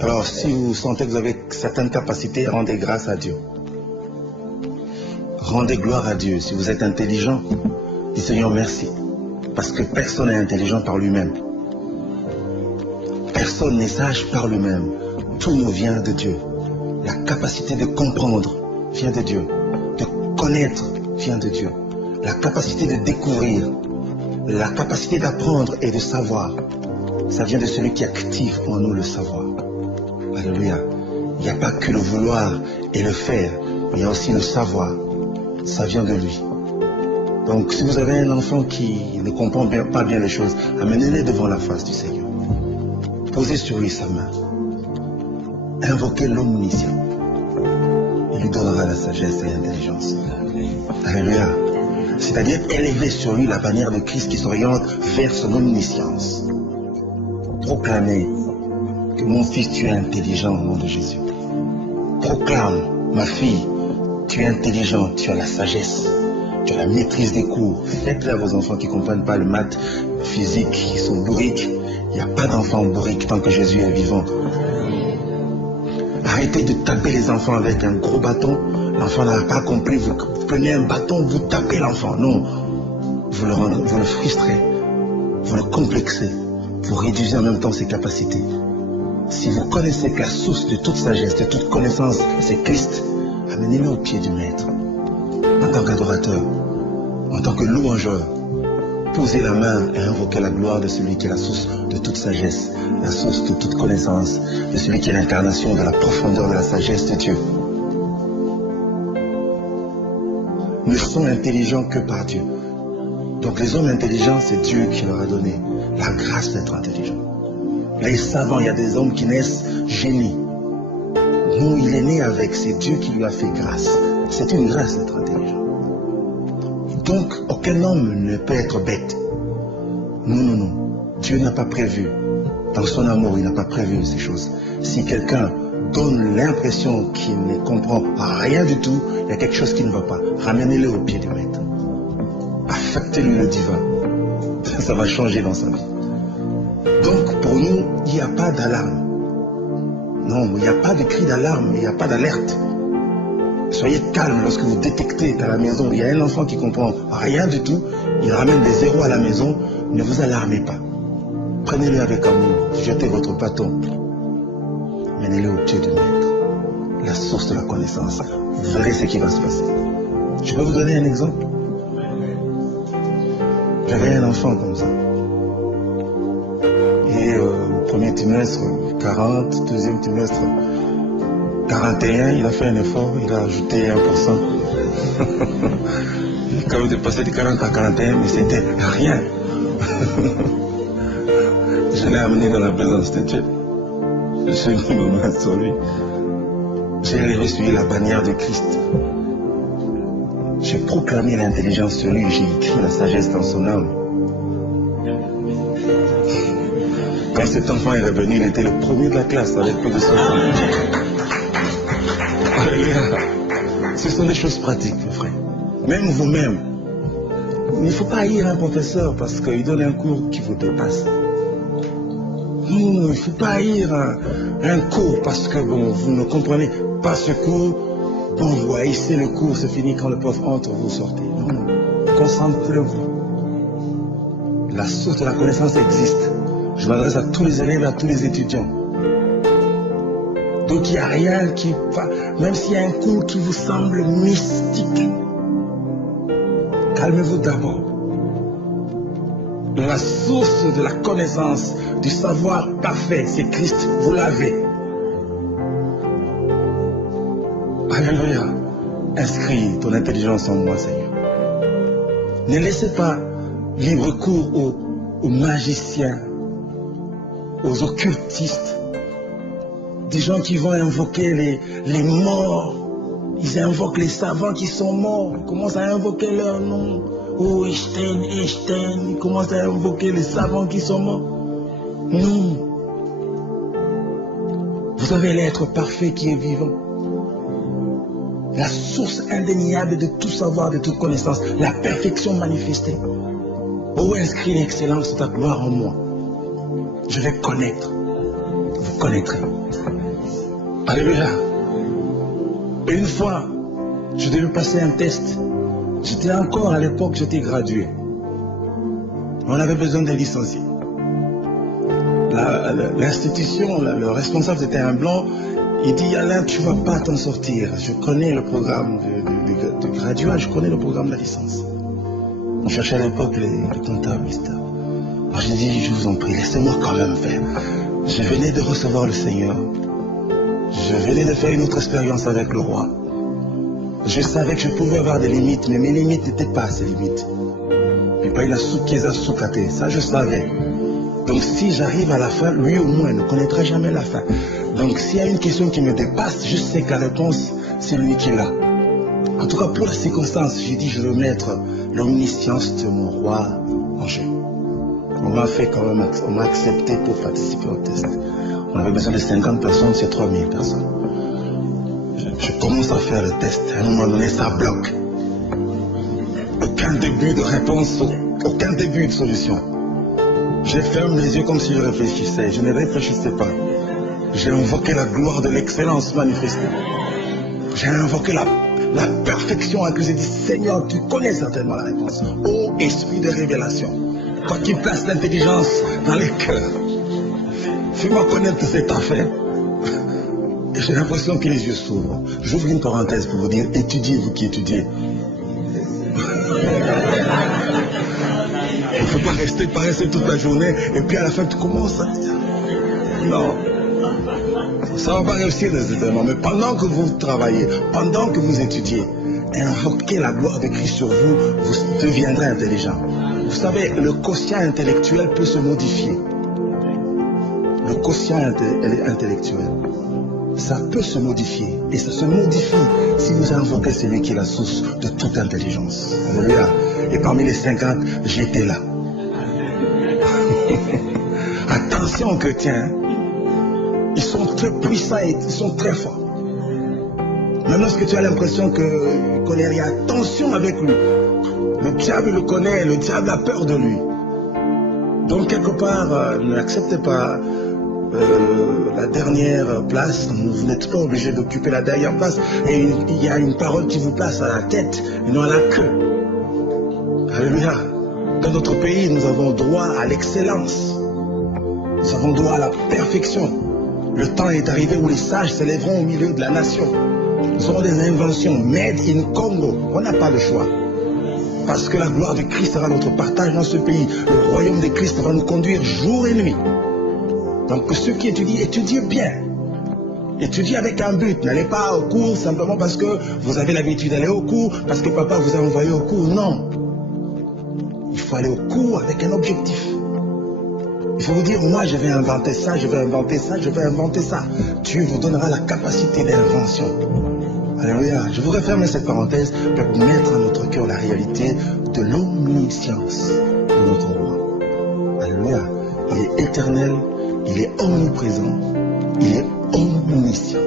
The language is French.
Alors, si vous sentez que vous avez certaines capacités, rendez grâce à Dieu. Rendez gloire à Dieu. Si vous êtes intelligent, dites Seigneur merci. Parce que personne n'est intelligent par lui-même. Personne n'est sage par lui-même. Tout nous vient de Dieu. La capacité de comprendre vient de Dieu. De connaître vient de Dieu. La capacité de découvrir, la capacité d'apprendre et de savoir, ça vient de celui qui active en nous le savoir. Alléluia. Il n'y a pas que le vouloir et le faire, il y a aussi le savoir. Ça vient de lui. Donc si vous avez un enfant qui ne comprend pas bien les choses, amenez-le devant la face du Seigneur. Posez sur lui sa main. Invoquez l'omniscient. Il lui donnera la sagesse et l'intelligence. Alléluia. C'est-à-dire élever sur lui la bannière de Christ qui s'oriente vers son omniscience. Proclamez que mon fils, tu es intelligent au nom de Jésus. Proclame, ma fille, tu es intelligent, tu as la sagesse, tu as la maîtrise des cours. Faites-le à vos enfants qui ne comprennent pas le maths, physique, qui sont bourriques. Il n'y a pas d'enfants bourriques tant que Jésus est vivant. Arrêtez de taper les enfants avec un gros bâton. L'enfant n'a pas compris, vous prenez un bâton, vous tapez l'enfant. Non, vous le frustrez, vous le complexez, vous réduisez en même temps ses capacités. Si vous connaissez que la source de toute sagesse, de toute connaissance, c'est Christ, amenez-le au pied du Maître. En tant qu'adorateur, en tant que louangeur, posez la main et invoquez la gloire de celui qui est la source de toute sagesse, la source de toute connaissance, de celui qui est l'incarnation de la profondeur de la sagesse de Dieu. Nous ne sommes intelligents que par Dieu. Donc les hommes intelligents, c'est Dieu qui leur a donné la grâce d'être intelligents. Les savants, il y a des hommes qui naissent génies. Nous, il est né avec, c'est Dieu qui lui a fait grâce. C'est une grâce d'être intelligent. Donc, aucun homme ne peut être bête. Non, non, non. Dieu n'a pas prévu. Dans son amour, il n'a pas prévu ces choses. Si quelqu'un donne l'impression qu'il ne comprend rien du tout, il y a quelque chose qui ne va pas. Ramenez-le au pied du Maître. Affectez-lui le divin. Ça va changer dans sa vie. Donc, pour nous, il n'y a pas d'alarme. Non, il n'y a pas de cri d'alarme, il n'y a pas d'alerte. Soyez calme lorsque vous détectez qu'à la maison, il y a un enfant qui ne comprend rien du tout, il ramène des zéros à la maison, ne vous alarmez pas. Prenez-le avec amour, jetez votre bâton, menez-le au pied du Maître, la source de la connaissance. Vous verrez ce qui va se passer. Je peux vous donner un exemple. J'avais un enfant comme ça. Et au premier trimestre, 40, deuxième trimestre, 41, il a fait un effort, il a ajouté 1%. Quand il est passé de 40 à 41, mais c'était rien. Je l'ai amené dans la présence de Dieu. J'ai mis ma main sur lui. J'ai élevé sur lui la bannière de Christ. J'ai proclamé l'intelligence sur lui, j'ai écrit la sagesse dans son âme. Quand cet enfant est revenu, il était le premier de la classe avec plus de 100 ans. Ce sont des choses pratiques, frère. Même vous-même, il ne faut pas haïr un professeur parce qu'il donne un cours qui vous dépasse. Non, il ne faut pas haïr un cours parce que bon, vous ne comprenez pas ce cours. Bon, vous haïssez le cours, c'est fini quand le prof entre, vous sortez. Non, concentrez-vous. La source de la connaissance existe. Je m'adresse à tous les élèves, à tous les étudiants. Donc il n'y a rien qui va, même s'il y a un cours qui vous semble mystique, calmez-vous d'abord. La source de la connaissance, du savoir parfait, c'est Christ, vous l'avez. Alléluia. Inscris ton intelligence en moi, Seigneur. Ne laissez pas libre cours aux magiciens, aux occultistes, des gens qui vont invoquer les morts. Ils invoquent les savants qui sont morts. Ils commencent à invoquer leur nom. Oh, Einstein, Einstein. Ils commencent à invoquer les savants qui sont morts. Non. Vous avez l'être parfait qui est vivant. La source indéniable de tout savoir, de toute connaissance. La perfection manifestée. Oh, inscris l'excellence de ta gloire en moi. Je vais connaître. Vous connaîtrez. Alléluia. Et une fois, je devais passer un test. J'étais encore à l'époque, j'étais gradué. On avait besoin d'un licencié. L'institution, le responsable, c'était un blanc. Il dit, Alain, tu ne vas pas t'en sortir. Je connais le programme de graduat, je connais le programme de la licence. On cherchait à l'époque les comptables, etc. Alors j'ai dit, je vous en prie, laissez-moi quand même faire. Je venais de recevoir le Seigneur. Je venais de faire une autre expérience avec le roi. Je savais que je pouvais avoir des limites, mais mes limites n'étaient pas ces limites. Et pas il a soukaté, ça je savais. Donc si j'arrive à la fin, lui au moins ne connaîtra jamais la fin. Donc s'il y a une question qui me dépasse, je sais que la réponse, c'est lui qui l'a. En tout cas, pour la circonstance, j'ai dit, je veux mettre l'omniscience de mon roi en jeu. On m'a fait quand même, on m'a accepté pour participer au test. On avait besoin de 50 personnes, c'est 3000 personnes. Je commence à faire le test. À un moment donné, ça bloque. Aucun début de réponse, aucun début de solution. Je ferme les yeux comme si je réfléchissais. Je ne réfléchissais pas. J'ai invoqué la gloire de l'excellence manifestée. J'ai invoqué la perfection à que j'ai dit, Seigneur, tu connais certainement la réponse. Ô esprit de révélation, toi qui places l'intelligence dans les cœurs, fais-moi connaître cette affaire. Et j'ai l'impression que les yeux s'ouvrent. J'ouvre une parenthèse pour vous dire, étudiez, vous qui étudiez. Il ne faut pas rester paresseux toute la journée et puis à la fin tu commences à dire non. Ça ne va pas réussir nécessairement, mais pendant que vous travaillez, pendant que vous étudiez, invoquez la gloire de Christ sur vous, vous deviendrez intelligent. Vous savez, le quotient intellectuel peut se modifier. Le quotient intellectuel, ça peut se modifier. Et ça se modifie si vous invoquez celui qui est la source de toute intelligence. Alléluia. Et parmi les 50, j'étais là. Attention chrétiens, ils sont très puissants et ils sont très forts. Même lorsque tu as l'impression qu'il ne connaît rien, attention avec lui. Le diable le connaît, le diable a peur de lui. Donc quelque part, n'acceptez pas la dernière place. Vous n'êtes pas obligé d'occuper la dernière place. Et il y a une parole qui vous place à la tête et non à la queue. Alléluia. Dans notre pays, nous avons droit à l'excellence. Nous avons droit à la perfection. Le temps est arrivé où les sages s'élèveront au milieu de la nation. Nous aurons des inventions made in Congo. On n'a pas le choix. Parce que la gloire de Christ sera notre partage dans ce pays. Le royaume de Christ va nous conduire jour et nuit. Donc ceux qui étudient, étudiez bien. Étudiez avec un but. N'allez pas au cours simplement parce que vous avez l'habitude d'aller au cours, parce que papa vous a envoyé au cours. Non. Il faut aller au cours avec un objectif. Il faut vous dire, moi je vais inventer ça, je vais inventer ça, je vais inventer ça. Dieu vous donnera la capacité d'invention. Alléluia. Je voudrais fermer cette parenthèse pour mettre à notre cœur la réalité de l'omniscience de notre roi. Alléluia. Il est éternel, il est omniprésent, il est omniscient.